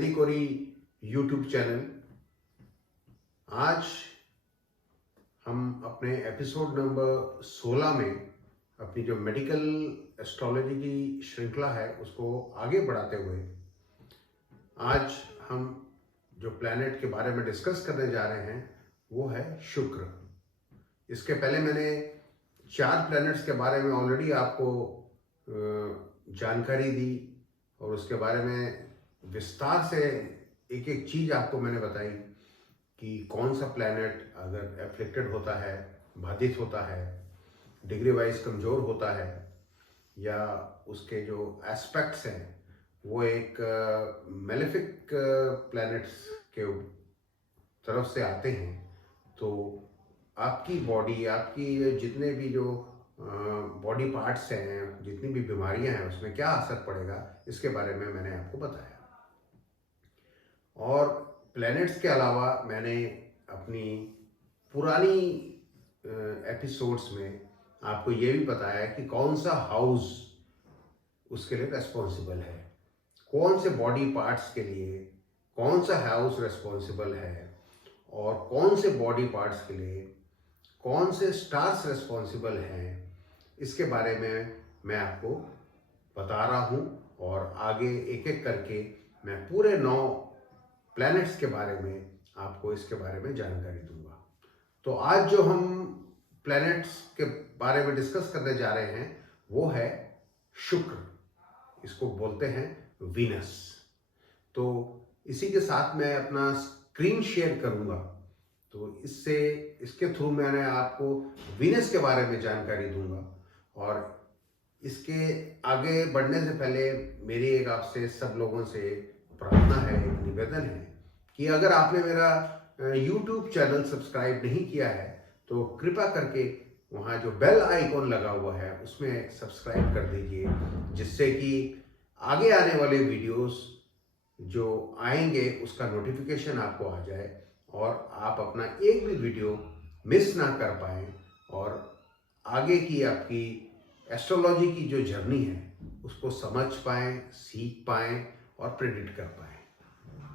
वैदिक ओरी YouTube channel. आज हम अपने एपिसोड नंबर 16 में अपनी जो मेडिकल एस्ट्रोलॉजी की श्रृंखला है उसको आगे बढ़ाते हुए आज हम जो प्लैनेट के बारे में डिस्कस करने जा रहे हैं वो है शुक्र। इसके पहले मैंने 4 प्लैनेट्स के बारे में ऑलरेडी आपको जानकारी दी और उसके बारे में विस्तार से एक एक चीज़ आपको मैंने बताई कि कौन सा प्लैनेट अगर एफ्लिक्टेड होता है, बाधित होता है, डिग्री वाइज कमज़ोर होता है या उसके जो एस्पेक्ट्स हैं वो एक मेलेफिक प्लैनेट्स के तरफ से आते हैं, तो आपकी बॉडी, आपकी जितने भी जो बॉडी पार्ट्स हैं, जितनी भी बीमारियां हैं उसमें क्या असर पड़ेगा इसके बारे में मैंने आपको बताया। और प्लैनेट्स के अलावा मैंने अपनी पुरानी एपिसोड्स में आपको ये भी बताया कि कौन सा हाउस उसके लिए रेस्पॉन्सिबल है, कौन से बॉडी पार्ट्स के लिए कौन सा हाउस रेस्पॉन्सिबल है और कौन से बॉडी पार्ट्स के लिए कौन से स्टार्स रेस्पॉन्सिबल हैं, इसके बारे में मैं आपको बता रहा हूँ। और आगे एक एक करके मैं पूरे 9 प्लैनेट्स के बारे में आपको इसके बारे में जानकारी दूंगा। तो आज जो हम प्लैनेट्स के बारे में डिस्कस करने जा रहे हैं वो है शुक्र, इसको बोलते हैं वीनस। तो इसी के साथ मैं अपना स्क्रीन शेयर करूंगा, तो इसके थ्रू मैंने आपको वीनस के बारे में जानकारी दूंगा। और इसके आगे बढ़ने से पहले मेरी एक आपसे सब लोगों से प्रार्थना है, एक निवेदन है कि अगर आपने मेरा YouTube चैनल सब्सक्राइब नहीं किया है तो कृपया करके वहाँ जो बेल आइकॉन लगा हुआ है उसमें सब्सक्राइब कर दीजिए, जिससे कि आगे आने वाले वीडियोस जो आएंगे उसका नोटिफिकेशन आपको आ जाए और आप अपना एक भी वीडियो मिस ना कर पाएँ और आगे की आपकी एस्ट्रोलॉजी की जो जर्नी है उसको समझ पाएँ, सीख पाएँ और प्रेडिक्ट कर पाएँ।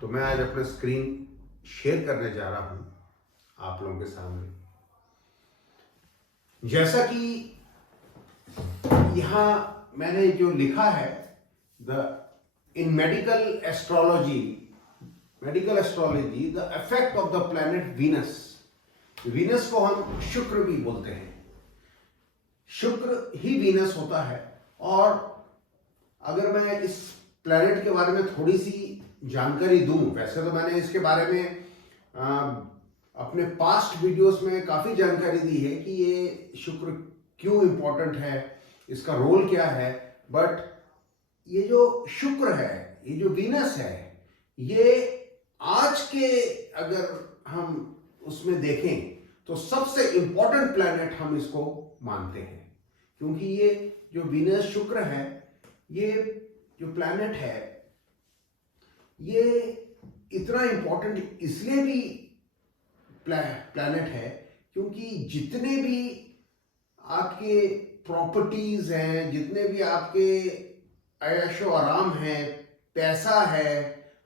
तो मैं आज अपना स्क्रीन शेयर करने जा रहा हूँ आप लोगों के सामने। जैसा कि यहाँ मैंने जो लिखा है, इन medical astrology the effect of the planet Venus. Venus को हम शुक्र भी बोलते हैं, शुक्र ही वीनस होता है। और अगर मैं इस प्लैनेट के बारे में थोड़ी सी जानकारी दूं, वैसे तो मैंने इसके बारे में अपने पास्ट वीडियोस में काफ़ी जानकारी दी है कि ये शुक्र क्यों इम्पोर्टेंट है, इसका रोल क्या है, बट ये जो शुक्र है, ये जो वीनस है, ये आज के अगर हम उसमें देखें तो सबसे इंपॉर्टेंट प्लैनेट हम इसको मानते हैं, क्योंकि ये जो वीनस शुक्र है, ये जो प्लैनेट है ये इतना इंपॉर्टेंट इसलिए भी प्लैनेट है क्योंकि जितने भी आपके प्रॉपर्टीज हैं, जितने भी आपके ऐशो आराम है, पैसा है,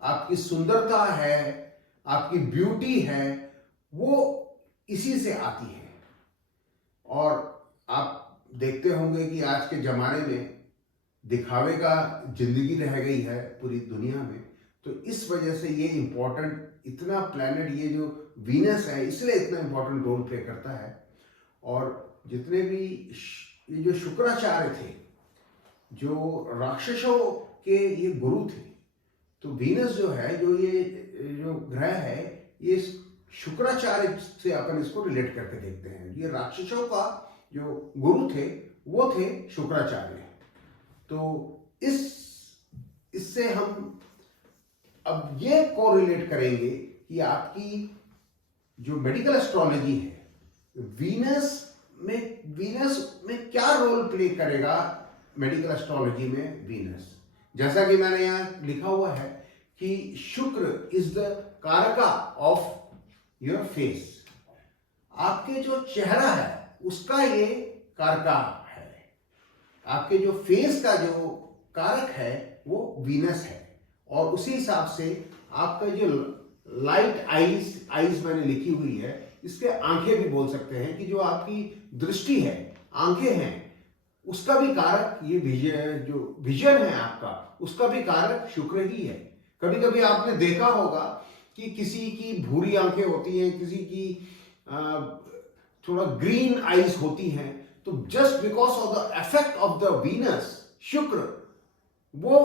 आपकी सुंदरता है, आपकी ब्यूटी है, वो इसी से आती है। और आप देखते होंगे कि आज के ज़माने में दिखावे का जिंदगी रह गई है पूरी दुनिया में, तो इस वजह से ये इम्पोर्टेंट इतना प्लैनेट, ये जो वीनस है, इसलिए इतना इम्पोर्टेंट रोल प्ले करता है। और जितने भी ये जो शुक्राचार्य थे, जो राक्षसों के ये गुरु थे, तो वीनस जो है, ये जो ग्रह है, ये शुक्राचार्य से अपन इसको रिलेट करके देखते हैं। ये राक्षसों का जो गुरु थे वो थे शुक्राचार्य। तो इससे हम अब ये कोरिलेट करेंगे कि आपकी जो मेडिकल एस्ट्रोलॉजी है, वीनस में क्या रोल प्ले करेगा मेडिकल एस्ट्रोलॉजी में वीनस। जैसा कि मैंने यहाँ लिखा हुआ है कि शुक्र इज द कारका ऑफ योर फेस। आपके जो चेहरा है उसका ये कारका है, आपके जो फेस का जो कारक है वो वीनस है। और उसी हिसाब से आपका जो लाइट आईज मैंने लिखी हुई है, इसके आंखें भी बोल सकते हैं कि जो आपकी दृष्टि है, आंखें हैं, उसका भी कारक ये विजन है आपका, उसका भी कारक शुक्र ही है। कभी कभी आपने देखा होगा कि किसी की भूरी आंखें होती हैं, किसी की थोड़ा ग्रीन आईज होती हैं, तो just because of the effect of the Venus, शुक्र, वो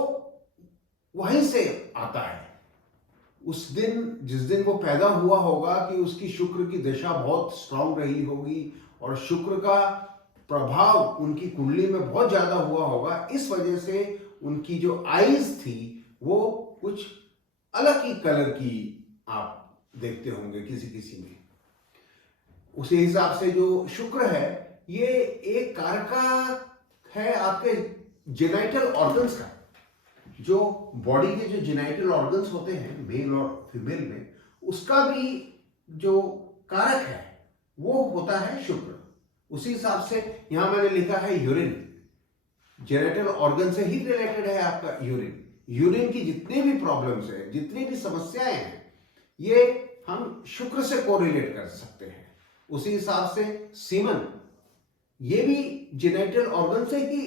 वहीं से आता है। उस दिन, जिस दिन वो पैदा हुआ होगा, कि उसकी शुक्र की दशा बहुत स्ट्रांग रही होगी और शुक्र का प्रभाव उनकी कुंडली में बहुत ज्यादा हुआ होगा। इस वजह से उनकी जो आईज थी वो कुछ अलग ही कलर की आप देखते होंगे किसी किसी में। उसी हिसाब से जो शुक्र है, ये एक कारक है आपके जेनाइटल ऑर्गन्स का। जो बॉडी के जो जेनाइटल ऑर्गन्स होते हैं मेल और फीमेल में, उसका भी जो कारक है वो होता है शुक्र। उसी हिसाब से यहां मैंने लिखा है यूरिन, जेनेटल ऑर्गन से ही रिलेटेड है आपका यूरिन। यूरिन की जितनी भी प्रॉब्लम्स है, जितनी भी समस्याएं हैं, ये हम शुक्र से कोरिलेट कर सकते हैं। उसी हिसाब से सीमन, ये भी जेनेटल ऑर्गन से ही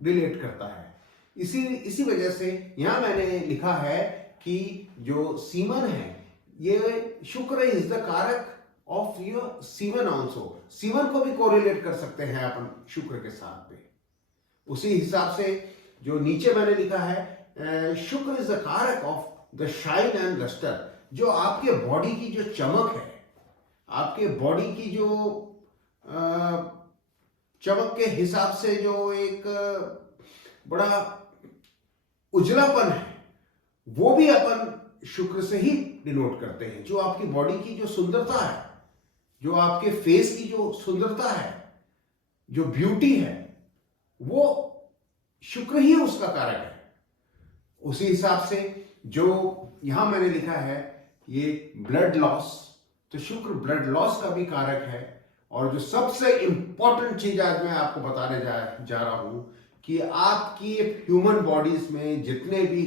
रिलेट करता है। इसी वजह से यहां मैंने लिखा है कि जो सीमन है, ये शुक्र is the karak of your semen also. Semen को भी कोरिलेट कर सकते हैं अपन शुक्र के साथ में। उसी हिसाब से जो नीचे मैंने लिखा है, Shukra is the karak of the shine and lustre. जो आपके बॉडी की जो चमक है, आपके बॉडी की जो चमक के हिसाब से जो एक बड़ा उजलापन है, वो भी अपन शुक्र से ही डिनोट करते हैं। जो आपकी बॉडी की जो सुंदरता है, जो आपके फेस की जो सुंदरता है, जो ब्यूटी है, वो शुक्र ही उसका कारक है। उसी हिसाब से जो यहां मैंने लिखा है ये ब्लड लॉस, तो शुक्र ब्लड लॉस का भी कारक है। और जो सबसे इंपॉर्टेंट चीज आज मैं आपको बताने जा रहा हूं कि आपकी ह्यूमन बॉडीज में जितने भी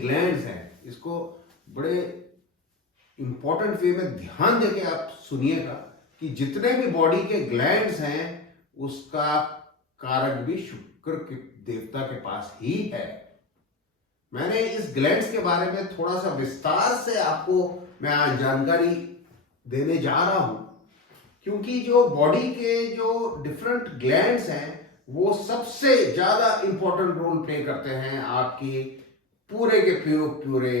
ग्लैंड्स हैं, इसको बड़े इंपॉर्टेंट वे में ध्यान देके आप सुनिएगा कि जितने भी बॉडी के ग्लैंड्स हैं, उसका कारक भी शुक्र के देवता के पास ही है। मैंने इस ग्लैंड्स के बारे में थोड़ा सा विस्तार से आपको मैं आज जानकारी देने जा रहा हूं, क्योंकि जो बॉडी के जो डिफरेंट ग्लैंड्स हैं, वो सबसे ज्यादा इंपॉर्टेंट रोल प्ले करते हैं आपकी पूरे के पूरे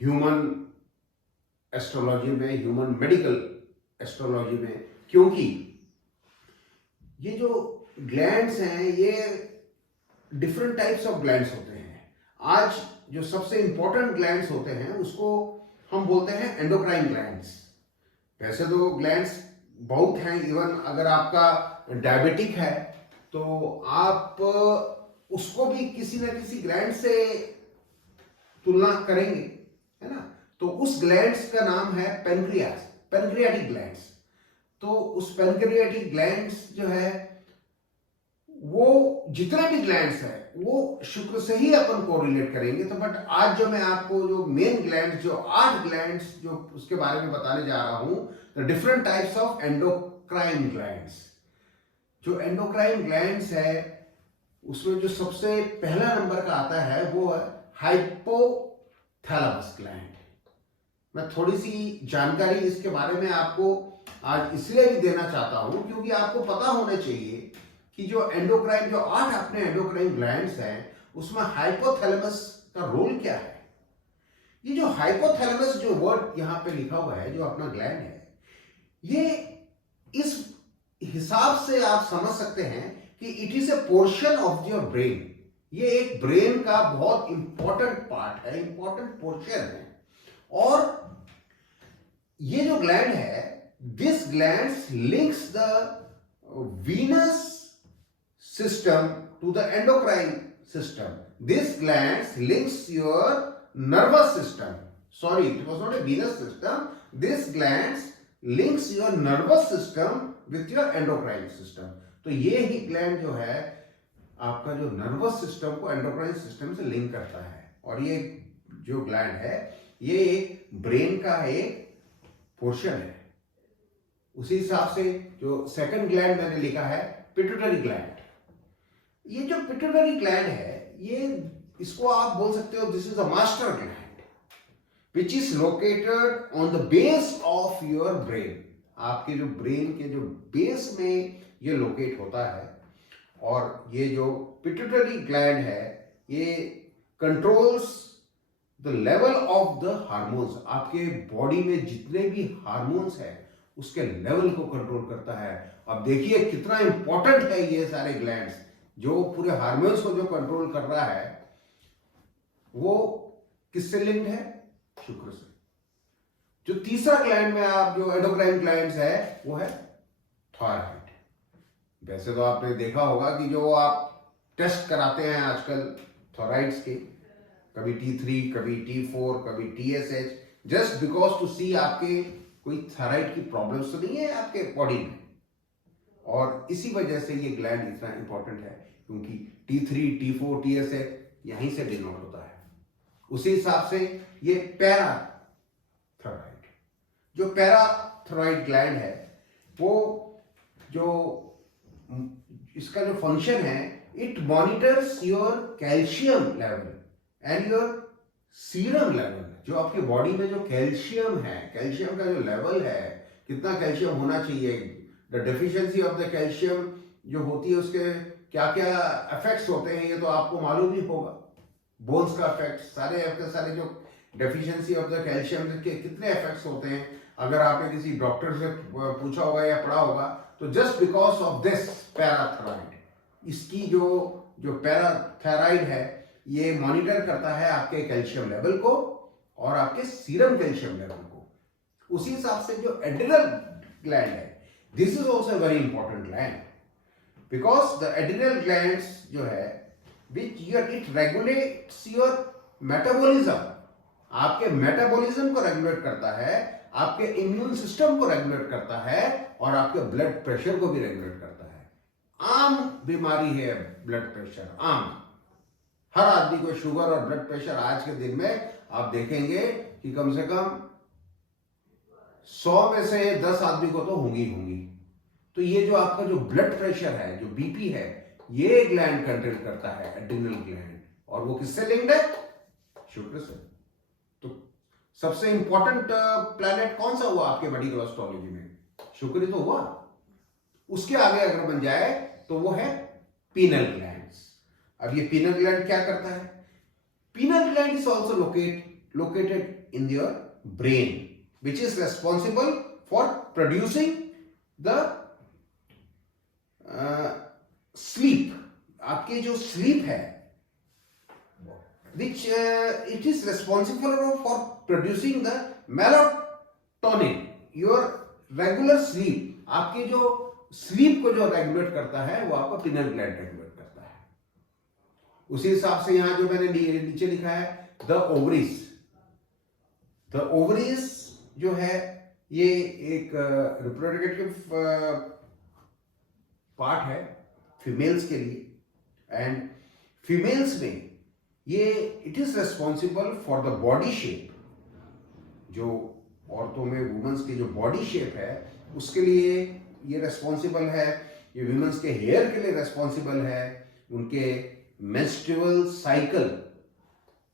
ह्यूमन एस्ट्रोलॉजी में, ह्यूमन मेडिकल एस्ट्रोलॉजी में। क्योंकि ये जो ग्लैंड्स हैं, ये डिफरेंट टाइप्स ऑफ ग्लैंड्स होते हैं। आज जो सबसे इंपॉर्टेंट ग्लैंड्स होते हैं, उसको हम बोलते हैं एंडोक्राइन ग्लैंड्स। वैसे तो ग्लैंड्स बहुत हैं, इवन अगर आपका डायबिटिक है तो आप उसको भी किसी ना किसी ग्लैंड से तुलना करेंगे, है ना। तो उस ग्लैंड्स का नाम है पैनक्रियाटिक ग्लैंड्स। तो उस पैनक्रियाटिक ग्लैंड्स जो है, वो जितने भी ग्लैंड्स है वो शुक्र से ही अपन कोरिलेट करेंगे। तो बट आज जो मैं आपको जो मेन ग्लैंड्स, जो 8 ग्लैंड्स जो उसके बारे में बताने जा रहा हूं, the different types of endocrine glands. जो एंडोक्राइन ग्लैंड्स है, उसमें जो सबसे पहला नंबर का आता है वो है हाइपोथैलेमस ग्लैंड। मैं थोड़ी सी जानकारी इसके बारे में आपको आज इसलिए भी देना चाहता हूं, क्योंकि आपको पता होना चाहिए कि जो एंडोक्राइन, जो 8 अपने एंडोक्राइन ग्लैंड्स हैं, उसमें हाइपोथैलेमस का रोल क्या है। ये जो हाइपोथैलेमस जो वर्ड यहां पे लिखा हुआ है, जो अपना ग्लैंड है, ये इस हिसाब से आप समझ सकते हैं कि it is a portion of your brain. ये एक ब्रेन का बहुत इंपॉर्टेंट पार्ट है, इंपॉर्टेंट पोर्शन है। और ये जो ग्लैंड है, this gland links the Venus system to the endocrine system. This gland links your nervous system. Sorry, it was not a venous system. This gland links your nervous system with your endocrine system. तो ये ही gland जो है आपका जो nervous system को endocrine system से link करता है। और ये जो ग्लैंड है ये एक ब्रेन का एक पोर्शन है। उसी हिसाब से जो सेकंड ग्लैंड मैंने लिखा है पिट्यूटरी ग्लैंड। ये जो पिट्यूटरी ग्लैंड है ये इसको आप बोल सकते हो this is a master gland which is located on the base of your brain. आपके जो ब्रेन के जो बेस में ये लोकेट होता है। और ये जो पिट्यूटरी ग्लैंड है ये controls the level of the hormones. आपके बॉडी में जितने भी हार्मोन्स हैं उसके लेवल को कंट्रोल करता है। अब देखिए कितना इंपॉर्टेंट है ये सारे ग्लैंड्स। जो पूरे हार्मोन्स को जो कंट्रोल कर रहा है वो किससे लिंक्ड है? शुक्र से। जो तीसरा ग्लैंड में आप जो एंडोक्राइन ग्लैंड्स है वो है थायराइड। वैसे तो आपने देखा होगा कि जो आप टेस्ट कराते हैं आजकल थायराइड्स के, कभी T3 कभी T4 कभी TSH, जस्ट बिकॉज टू सी आपके कोई थायराइड की प्रॉब्लम्स तो नहीं है आपके बॉडी में। और इसी वजह से ये ग्लैंड इतना इंपॉर्टेंट है क्योंकि T3 T4 TSH यहीं से डिनोट होता है। उसी हिसाब से ये पैराथायराइड, जो पैराथायराइड ग्लैंड है वो जो इसका जो फंक्शन है it monitors your calcium level and your serum level. जो आपके बॉडी में जो कैल्शियम है, कैल्शियम का जो लेवल है, कितना कैल्शियम होना चाहिए, the deficiency of the calcium जो होती है उसके क्या क्या इफेक्ट्स होते हैं ये तो आपको मालूम ही होगा। बोन्स का इफेक्ट, सारे जो डेफिशिएंसी ऑफ द कैल्शियम के कितने इफेक्ट्स होते हैं अगर आपने किसी डॉक्टर से पूछा होगा या पढ़ा होगा तो just because of this parathyroid, इसकी जो पैराथायराइड है ये मॉनिटर करता है आपके कैल्शियम लेवल को और आपके सीरम कैल्शियम लेवल को। उसी हिसाब से जो एड्रिनल ग्लैंड है this is also very important gland because the adrenal glands जो है which it regulates your metabolism। आपके मेटाबॉलिज्म को रेगुलेट करता है, आपके इम्यून सिस्टम को रेगुलेट करता है और आपके ब्लड प्रेशर को भी रेगुलेट करता है। आम बीमारी है ब्लड प्रेशर, आम हर आदमी को शुगर और ब्लड प्रेशर आज के दिन में आप देखेंगे कि कम से कम 100 में से 10 आदमी को तो होंगी। तो ये जो आपका जो ब्लड प्रेशर है, जो बीपी है, ये ग्लैंड कंट्रोल करता है, एड्रिनल ग्लैंड। और वो किससे लिंक्ड है? शुक्र से। तो सबसे इंपॉर्टेंट प्लैनेट कौन सा हुआ आपके मेडिकल एस्ट्रोलॉजी में? शुक्र ही तो हुआ। उसके आगे अगर बन जाए तो वो है पीनल ग्लैंड्स। अब ये पीनल ग्लैंड क्या करता है? Penal gland is also located in your brain which is responsible for producing the sleep. आपके जो स्लीप है which it is responsible for producing the melatonin, your regular sleep। आपके जो स्लीप को जो रेगुलेट करता है वो आपका पिनल ग्लैंड रेगुलेट करता है। उसी हिसाब से यहां जो मैंने नीचे लिखा है द ओवरीज। द ओवरीज जो है ये एक रिप्रोडक्टिव पार्ट है फीमेल्स के लिए। एंड फीमेल्स में ये it is responsible for the body shape. जो औरतों में वुमेन्स की जो बॉडी शेप है उसके लिए ये रेस्पॉन्सिबल है। ये वुमेन्स के हेयर के लिए रेस्पॉन्सिबल है। उनके मेंस्ट्रुअल साइकिल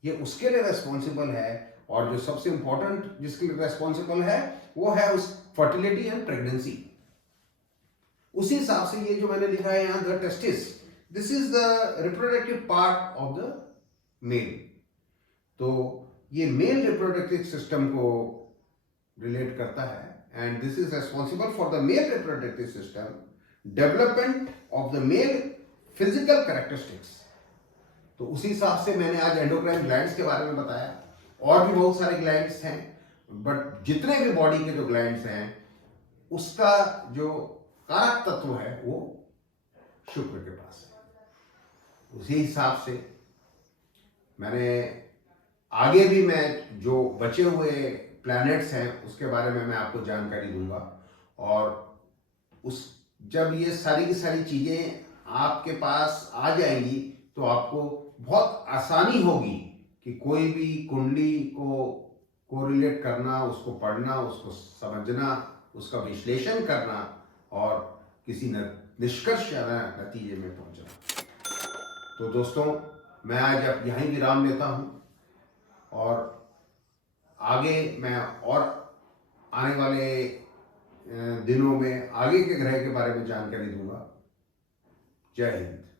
ये उसके लिए रेस्पॉन्सिबल है। और जो सबसे इंपॉर्टेंट जिसके लिए रेस्पॉन्सिबल है वो है उस फर्टिलिटी एंड प्रेगनेंसी। उसी हिसाब से ये जो मैंने लिखा है यहां the testis, this is the reproductive part of the male. तो ये मेल रिप्रोडक्टिव सिस्टम को रिलेट करता है and this is responsible for the male reproductive system development of the male physical characteristics. तो उसी हिसाब से मैंने आज एंडोक्राइन ग्लैंड्स के बारे में बताया। और भी बहुत सारे ग्लैंड्स हैं बट जितने भी बॉडी के जो ग्लैंड्स हैं उसका जो कारक तत्व है वो शुक्र के पास है। उसी हिसाब से मैंने आगे भी मैं जो बचे हुए प्लैनेट्स हैं उसके बारे में मैं आपको जानकारी दूंगा। और उस जब ये सारी की सारी चीजें आपके पास आ जाएंगी तो आपको बहुत आसानी होगी कि कोई भी कुंडली को कोरिलेट करना, उसको पढ़ना, उसको समझना, उसका विश्लेषण करना और किसी निष्कर्ष या नतीजे में पहुंचना। तो दोस्तों, मैं आज अब यहीं विराम लेता हूं और आगे मैं और आने वाले दिनों में आगे के ग्रह के बारे में जानकारी दूंगा। जय हिंद।